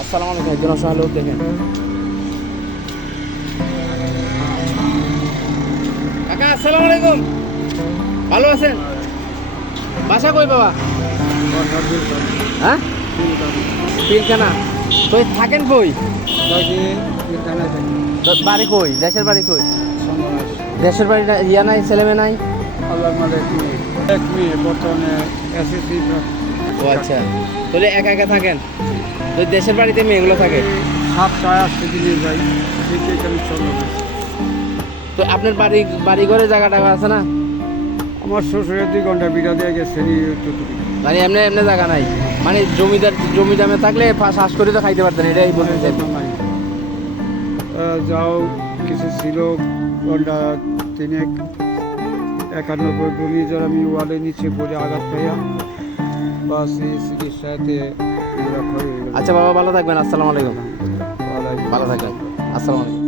আসসালামু আলাইকুম একজন অসহায় লোক দেখেন। কাকা, আসসালামু আলাইকুম। ভালো আছেন? বাসা কই বাবা? হ্যাঁ? পিলখানা কই, থাকেন কই? বাড়ি কই? দেশের বাড়ি কই? দেশের বাড়ি ইয়া নাই, ছেলে মেয়ে নাই। এক মেয়ে, বর্তমানে এসএসসি ও আচ্ছা। তাহলে একা একা থাকেন? তো দেশের বাড়িতে মেয়েগুলো থাকে? সাতটায় আসতে দিনে যাই সেই আমি তো আপনার বাড়ি বাড়ি ঘরে জায়গা টাকা আছে না? আমার শ্বশুরের দুই ঘণ্টা বিড়া দিয়ে গেছে মানে এমনি এমনি জায়গা নাই। মানে জমিদার জমি দামে থাকলে শ্বাস করে তো খাইতে পারতেন এটাই বলতে চাই। যাও কিছু ছিল ঘণ্টা তিনেক একানব্বই যার আমি ওয়ালে নিচে পড়ে আঘাত পাইয়া আচ্ছা বাবা ভালো থাকবেন। আসসালামু আলাইকুম। ভালো থাকবেন। আসসালামু আলাইকুম।